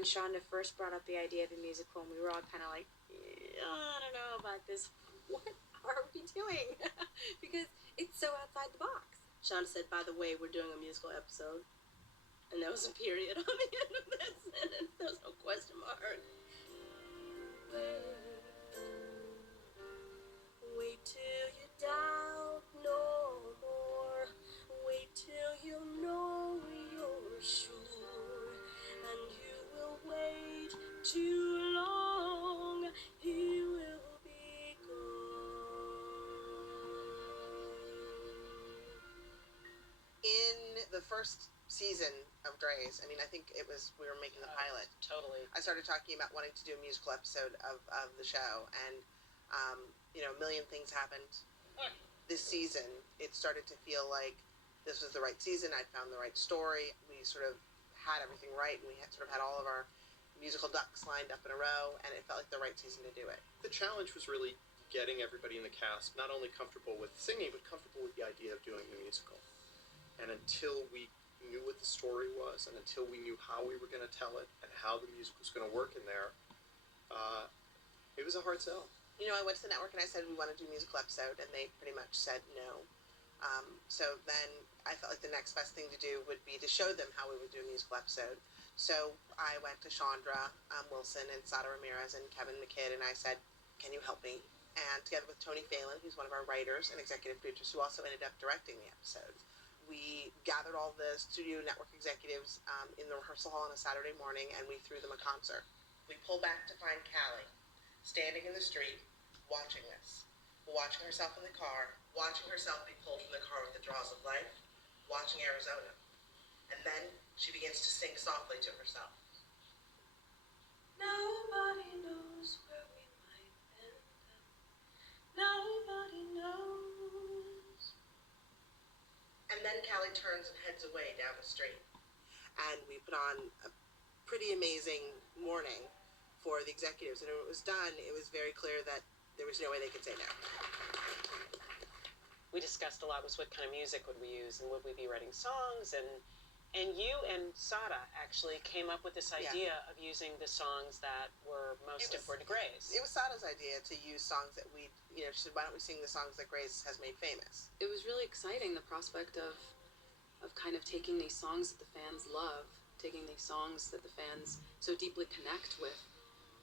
when Shonda first brought up the idea of a musical, and we were all kind of like, I don't know about this. What are we doing? Because it's so outside the box. Shonda said, by the way, we're doing a musical episode. And there was a period on the end of that sentence. There was no question mark. Wait till you doubt no more. Wait till you know you're sure. And you will wait too long. He will be gone. In the first season of Grey's, I mean, I think it was, we were making the pilot. Totally. I started talking about wanting to do a musical episode of the show, and, you know, a million things happened. This season, it started to feel like this was the right season. I'd found the right story. We sort of had everything right, and we had sort of had all of our musical ducks lined up in a row, and it felt like the right season to do it. The challenge was really getting everybody in the cast not only comfortable with singing, but comfortable with the idea of doing the musical. And until we knew what the story was, and until we knew how we were going to tell it, and how the music was going to work in there, it was a hard sell. You know, I went to the network and I said we want to do a musical episode, and they pretty much said no. So then I felt like the next best thing to do would be to show them how we would do a musical episode. So I went to Chandra Wilson and Sada Ramirez and Kevin McKidd, and I said, can you help me? And together with Tony Phelan, who's one of our writers and executive producers, who also ended up directing the episode, we gathered all the studio network executives in the rehearsal hall on a Saturday morning, and we threw them a concert. We pulled back to find Callie, standing in the street, watching this, watching herself in the car, watching herself be pulled from the car with the draws of life, watching Arizona. And then she begins to sing softly to herself. Nobody knows where we might end up. Nobody knows. And then Callie turns and heads away down the street. And we put on a pretty amazing morning for the executives. And when it was done, it was very clear that there was no way they could say no. We discussed a lot was what kind of music would we use, and would we be writing songs, and you and Sada actually came up with this idea of using the songs that were most important to Grey's. It was Sada's idea to use songs that we, you know, she said, why don't we sing the songs that Grey's has made famous? It was really exciting, the prospect of kind of taking these songs that the fans love, taking these songs that the fans so deeply connect with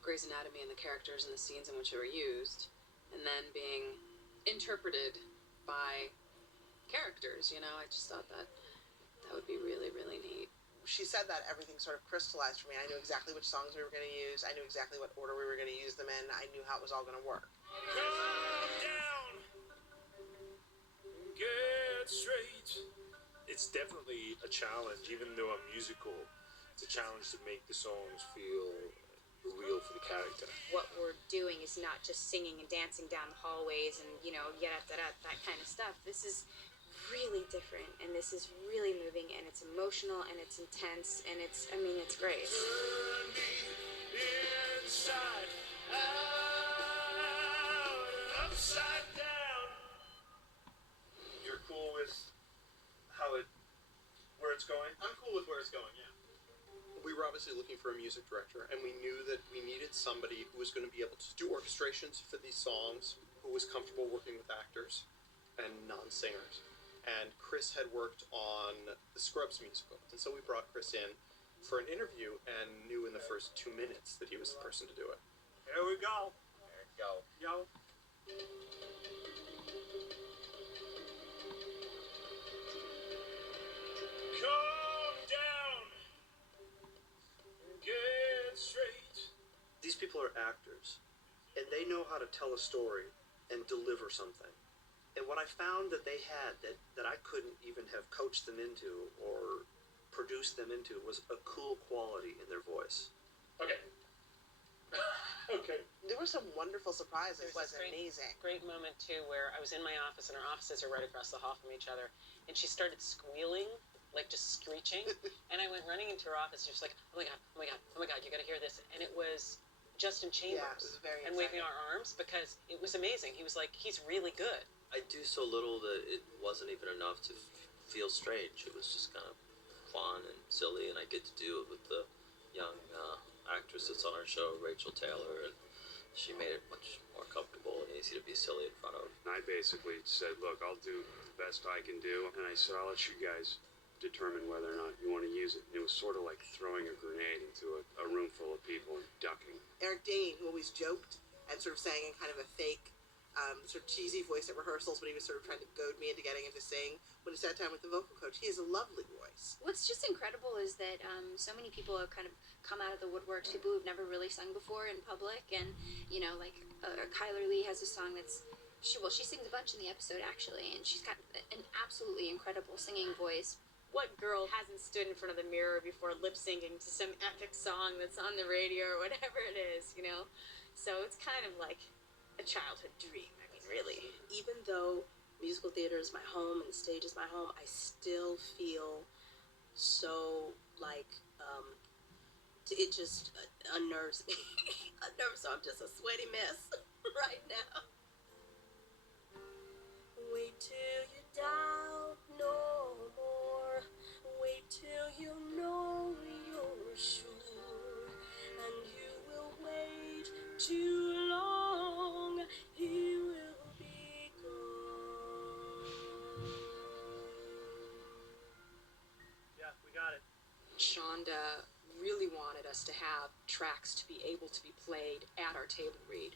Grey's Anatomy and the characters and the scenes in which they were used, and then being interpreted by characters, you know. I just thought that would be really, really neat. She said that everything sort of crystallized for me. I knew exactly which songs we were going to use. I knew exactly what order we were going to use them in. I knew how it was all going to work. Come down, get straight. It's definitely a challenge, even though a musical. It's a challenge to make the songs feel real for the character. What we're doing is not just singing and dancing down the hallways and, you know, that kind of stuff. This is really different, and this is really moving, and it's emotional, and it's intense, and it's great. Turn me inside out, upside down. You're cool with where it's going? I'm cool with where it's going, yeah. We were obviously looking for a music director, and we knew that we needed somebody who was going to be able to do orchestrations for these songs, who was comfortable working with actors and non-singers. And Chris had worked on the Scrubs musical, and so we brought Chris in for an interview and knew in the first 2 minutes that he was the person to do it. Here we go. There you go. Yo. Come down, get straight. These people are actors, and they know how to tell a story and deliver something. And what I found that they had that I couldn't even have coached them into or produced them into was a cool quality in their voice. Okay. Okay. There were some wonderful surprises. It was There's this amazing. Great moment too, where I was in my office, and our offices are right across the hall from each other, and she started squealing, like just screeching, and I went running into her office. She was like, "Oh my god, oh my god, oh my god, you got to hear this!" And it was Justin Chambers, Yeah, it was very and waving exciting. our arms, because it was amazing. He was like, he's really good. I do so little that it wasn't even enough to feel strange. It was just kind of fun and silly, and I get to do it with the young show, Rachel Taylor, and she made it much more comfortable and easy to be silly in front of. And I basically said, look, I'll do the best I can do, and I said, I'll let you guys determine whether or not you want to use it. And it was sort of like throwing a grenade into a room full of people and ducking. Eric Dane, who always joked and sort of sang in kind of a fake, sort of cheesy voice at rehearsals when he was sort of trying to goad me into getting him to sing. When he sat down with the vocal coach, he has a lovely voice. What's just incredible is that so many people have kind of come out of the woodworks, people who've never really sung before in public, and you know, like Kyler Lee has a song that's she sings a bunch in the episode actually, and she's got an absolutely incredible singing voice. What girl hasn't stood in front of the mirror before lip syncing to some epic song that's on the radio or whatever it is, you know? So it's kind of like a childhood dream. I mean, really. Even though musical theater is my home and the stage is my home, I still feel so like it just unnerves me. So I'm just a sweaty mess right now. Wait till you doubt no more. Wait till you know you're sure, and you will wait too long. He will be gone. Yeah, we got it. Shonda really wanted us to have tracks to be able to be played at our table read,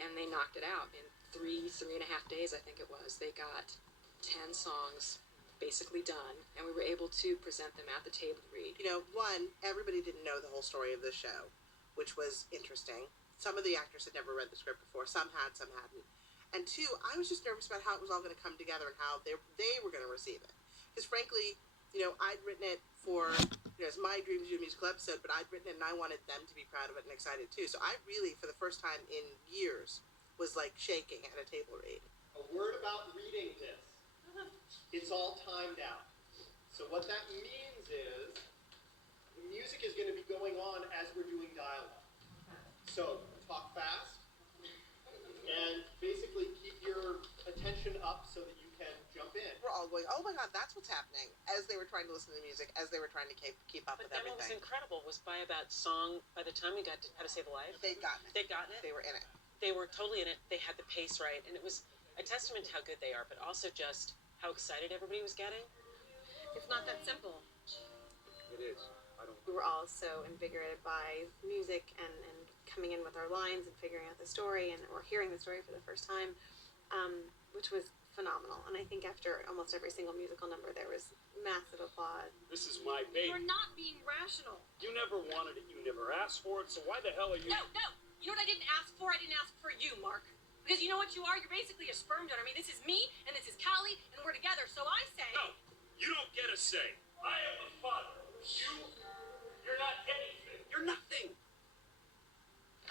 and they knocked it out in 3.5 days, I think it was. They got 10 songs basically done, and we were able to present them at the table read. You know, one, everybody didn't know the whole story of the show, which was interesting. Some of the actors had never read the script before. Some had, some hadn't. And two, I was just nervous about how it was all going to come together and how they were going to receive it. Because frankly, you know, I'd written it for, you know, it's my dream to do a musical episode, but I'd written it and I wanted them to be proud of it and excited too. So I really, for the first time in years, was like shaking at a table read. A word about reading this. It's all timed out. So what that means is the music is going to be going on as we're doing dialogue. So talk fast and basically keep your attention up so that you can jump in. We're all going, oh my God, that's what's happening, as they were trying to listen to the music, as they were trying to keep up But with then what was everything. incredible was by the time we got to How to Save a Life, They'd gotten it. they'd gotten it. They were in it. They were totally in it. They had the pace right, and it was a testament to how good they are, but also just how excited everybody was getting. It's not that simple. It is. I don't. We were all so invigorated by music and coming in with our lines and figuring out the story or hearing the story for the first time, which was phenomenal. And I think after almost every single musical number, there was massive applause. This is my baby. You're not being rational. You never wanted it. You never asked for it. So why the hell are you? No. You know what I didn't ask for? I didn't ask for you, Mark. Because you know what you are? You're basically a sperm donor. I mean, this is me, and this is Callie, and we're together. So I say... No, you don't get a say. I am the father. You're not anything. You're nothing.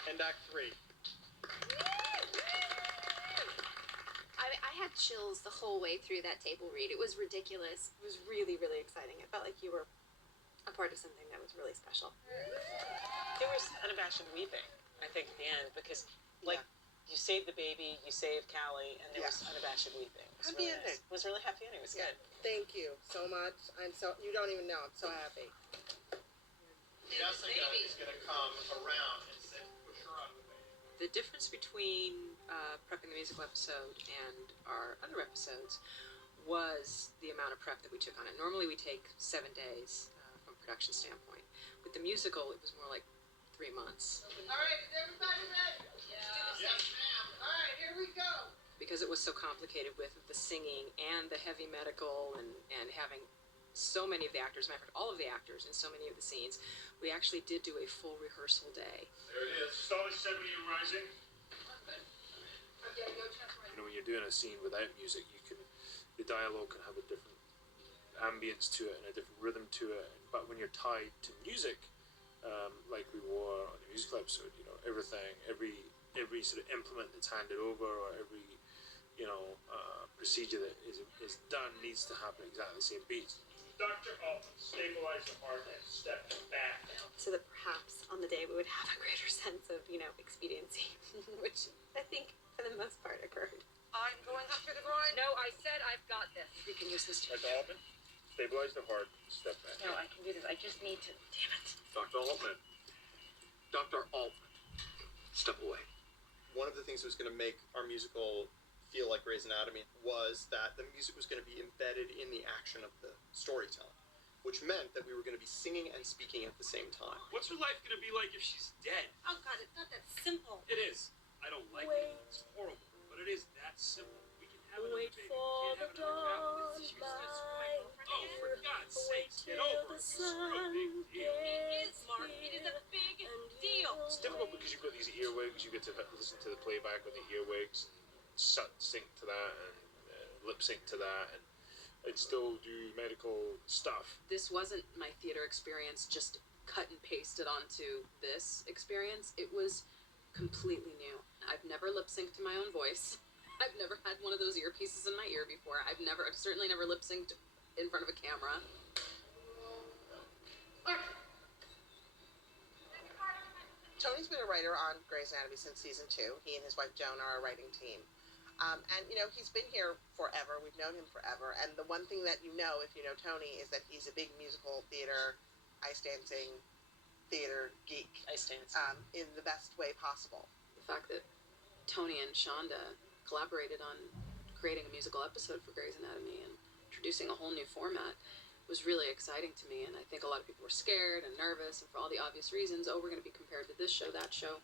And Act 3. I had chills the whole way through that table read. It was ridiculous. It was really, really exciting. It felt like you were a part of something that was really special. There was unabashed weeping, I think, at the end, because, like, you saved the baby, you saved Callie, and there was unabashed weeping. It was Happy really ending. nice. It was really happy ending. It was good. Thank you so much. You don't even know. I'm so happy. Jessica is going to come around and sit, push her on the baby. The difference between prepping the musical episode and our other episodes was the amount of prep that we took on it. Normally we take 7 days from a production standpoint. With the musical, it was more like 3 months. All right, is everybody ready? Yes, ma'am. All right, here we go. Because it was so complicated with the singing and the heavy medical and having so many of the actors, matter of fact, all of the actors in so many of the scenes, we actually did do a full rehearsal day. There it is. Star 70 and rising. You know, when you're doing a scene without music, the dialogue can have a different ambience to it and a different rhythm to it. But when you're tied to music, like we were on the musical episode, you know, everything, every sort of implement that's handed over, or every, you know, procedure that is done needs to happen exactly the same beat. Dr. Altman, stabilize the heart and step back. So that perhaps on the day we would have a greater sense of, you know, expediency, which I think for the most part occurred. I'm going up to the groin. No, I said I've got this. You can use this to... Dr. Altman, stabilize the heart, step back. No, I can do this. I just need to... Damn it. Dr. Altman. Dr. Altman. step away. One of the things that was going to make our musical feel like Grey's Anatomy was that the music was going to be embedded in the action of the storytelling, which meant that we were going to be singing and speaking at the same time. What's her life gonna be like if she's dead? Oh God, it's not that simple. It is. I don't like it. It's horrible, but it is that simple. We can have another baby. We can't have another cow. She was just my girlfriend. Oh, for God's sakes, get over it. Screw a big deal. It is, Mark. It is a big deal. It's difficult because you've got these earwigs. You get to listen to the playback with the earwigs, and sync to that, and lip sync to that, and still do medical stuff. This wasn't my theater experience just cut and pasted onto this experience. It was completely new. I've never lip synced to my own voice. I've never had one of those earpieces in my ear before. I've certainly never lip synced in front of a camera. Tony's been a writer on Grey's Anatomy since season 2. He and his wife Joan are a writing team. And, you know, he's been here forever. We've known him forever. And the one thing that you know, if you know Tony, is that he's a big musical theater, ice dancing, theater geek. Ice dance. In the best way possible. The fact that Tony and Shonda collaborated on creating a musical episode for Grey's Anatomy and introducing a whole new format was really exciting to me. And I think a lot of people were scared and nervous, and for all the obvious reasons, oh, we're going to be compared to this show, that show.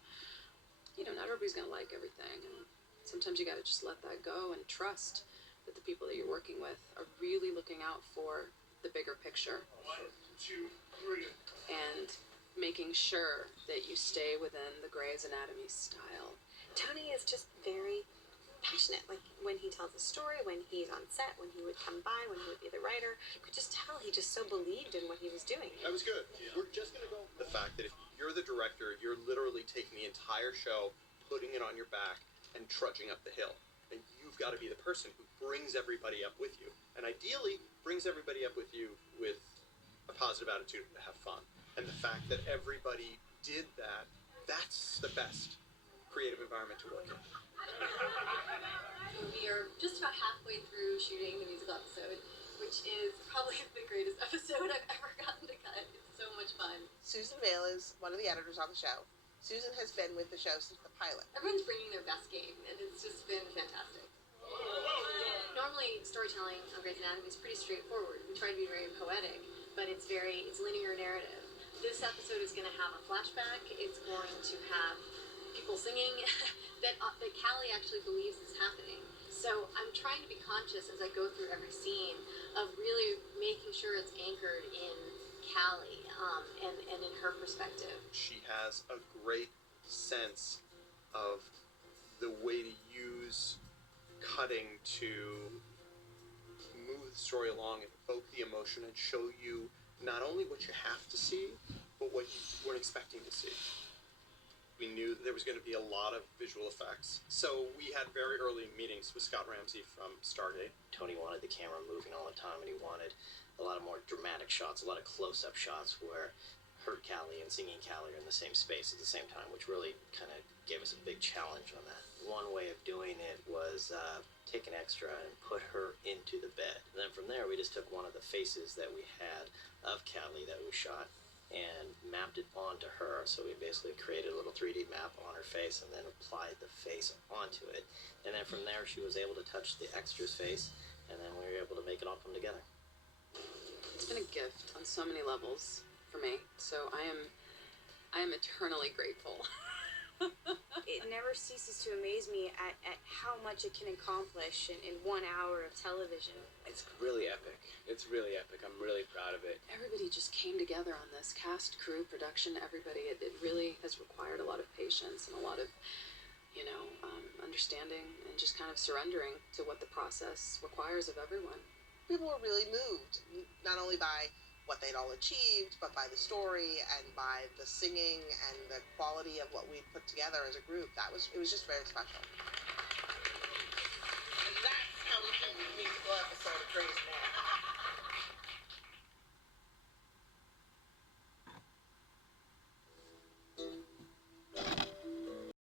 You know, not everybody's going to like everything. And sometimes you got to just let that go and trust that the people that you're working with are really looking out for the bigger picture. 1, 2, 3. And making sure that you stay within the Grey's Anatomy style. Tony is just very passionate. Like when he tells a story, when he's on set, when he would come by, when he would be the writer, you could just tell he just so believed in what he was doing. That was good. Yeah. We're just going to go with the fact that if you're the director, you're literally taking the entire show, putting it on your back, and trudging up the hill. And you've got to be the person who brings everybody up with you. And ideally, brings everybody up with you with a positive attitude and to have fun. And the fact that everybody did that, that's the best creative environment to work in. We are just about halfway through shooting the musical episode, which is probably the greatest episode I've ever gotten to cut. It's so much fun. Susan Vale is one of the editors on the show. Susan has been with the show since the pilot. Everyone's bringing their best game, and it's just been fantastic. Normally, storytelling on Grey's Anatomy is pretty straightforward. We try to be very poetic, but it's linear narrative. This episode is going to have a flashback. It's going to have people singing that Callie actually believes is happening. So I'm trying to be conscious as I go through every scene of really making sure it's anchored in Callie and in her perspective. She has a great sense of the way to use cutting to move the story along and evoke the emotion and show you not only what you have to see, but what you weren't expecting to see. We knew there was going to be a lot of visual effects. So we had very early meetings with Scott Ramsey from Stargate. Tony wanted the camera moving all the time, and he wanted a lot of more dramatic shots, a lot of close-up shots where her Callie and singing Callie are in the same space at the same time, which really kind of gave us a big challenge on that. One way of doing it was take an extra and put her into the bed. And then from there, we just took one of the faces that we had of Callie that we shot and mapped it onto her. So we basically created a little 3D map on her face and then applied the face onto it. And then from there, she was able to touch the extra's face, and then we were able to make it all come together. It's been a gift on so many levels for me. So I am eternally grateful. It never ceases to amaze me at how much it can accomplish in 1 hour of television. It's really epic. It's really epic. I'm really proud of it. Everybody just came together on this, cast, crew, production, everybody. It really has required a lot of patience and a lot of, understanding and just kind of surrendering to what the process requires of everyone. People were really moved, not only by what they'd all achieved, but by the story and by the singing and the quality of what we'd put together as a group. It was just very special. And that's how we do musical episodes.